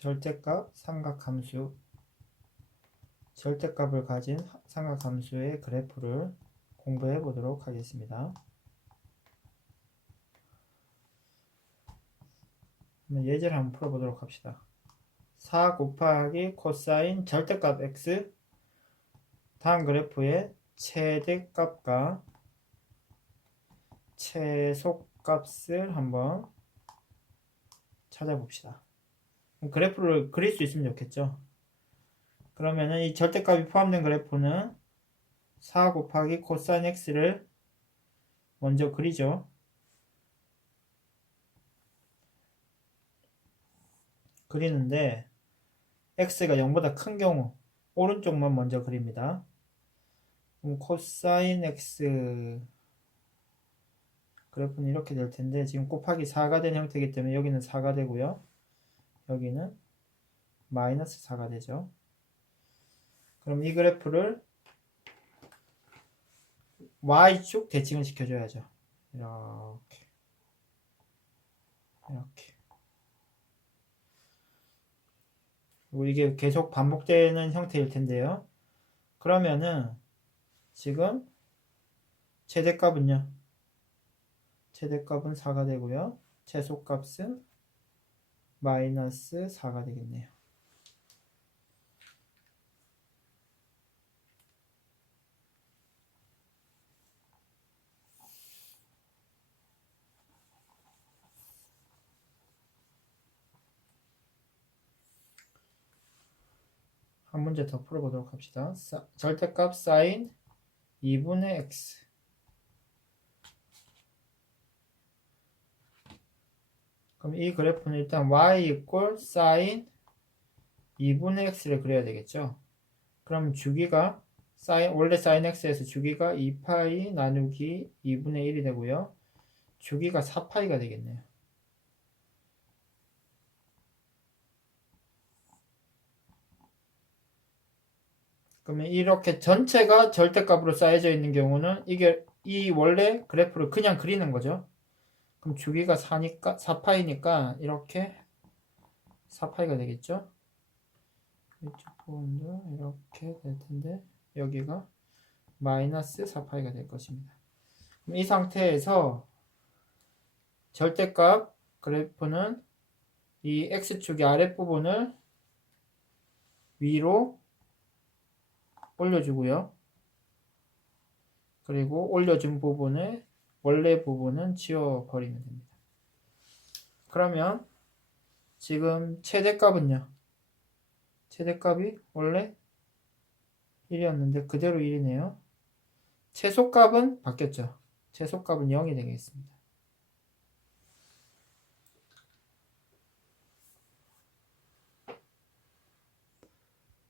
절대값 삼각함수 절대값을 가진 삼각함수의 그래프를 공부해 보도록 하겠습니다. 예제를 한번 풀어보도록 합시다. 4 곱하기 코사인 절대값 x 다음 그래프의 최대값과 최소값을 한번 찾아봅시다. 그래프를 그릴 수 있으면 좋겠죠. 그러면은 이 절대값이 포함된 그래프는 4 곱하기 코사인 x를 먼저 그리죠. 그리는데 x가 0보다 큰 경우 오른쪽만 먼저 그립니다. 그럼 코사인 x 그래프는 이렇게 될 텐데 지금 곱하기 4가 된 형태이기 때문에 여기는 4가 되고요. 여기는 마이너스 4가 되죠. 그럼 이 그래프를 y축 대칭을 시켜줘야죠. 이렇게 이렇게 이게 계속 반복되는 형태일 텐데요. 그러면은 지금 최대값은요. 최대값은 4가 되고요. 최소값은 마이너스 4가 되겠네요. 한 문제 더 풀어보도록 합시다. 사- 절대값 사인 2분의 x 그럼 이 그래프는 일단 y 이꼴 사인 2분의 x를 그려야 되겠죠. 그럼 주기가 사인 원래 사인 x에서 주기가 2파이 나누기 2분의 1이 되고요. 주기가 4파이가 되겠네요. 그러면 이렇게 전체가 절대값으로 쌓여져 있는 경우는 이게 이 원래 그래프를 그냥 그리는 거죠. 그럼 주기가 4니까 4파이니까 이렇게 4파이가 되겠죠. 이쪽 부분도 이렇게 될 텐데 여기가 마이너스 4파이가 될 것입니다. 이 상태에서 절대값 그래프는 이 x축의 아랫부분을 위로 올려주고요. 그리고 올려준 부분의 원래 부분은 지워버리면 됩니다. 그러면 지금 최대값은요. 최대값이 원래 1이었는데 그대로 1이네요. 최소값은 바뀌었죠. 최소값은 0이 되겠습니다.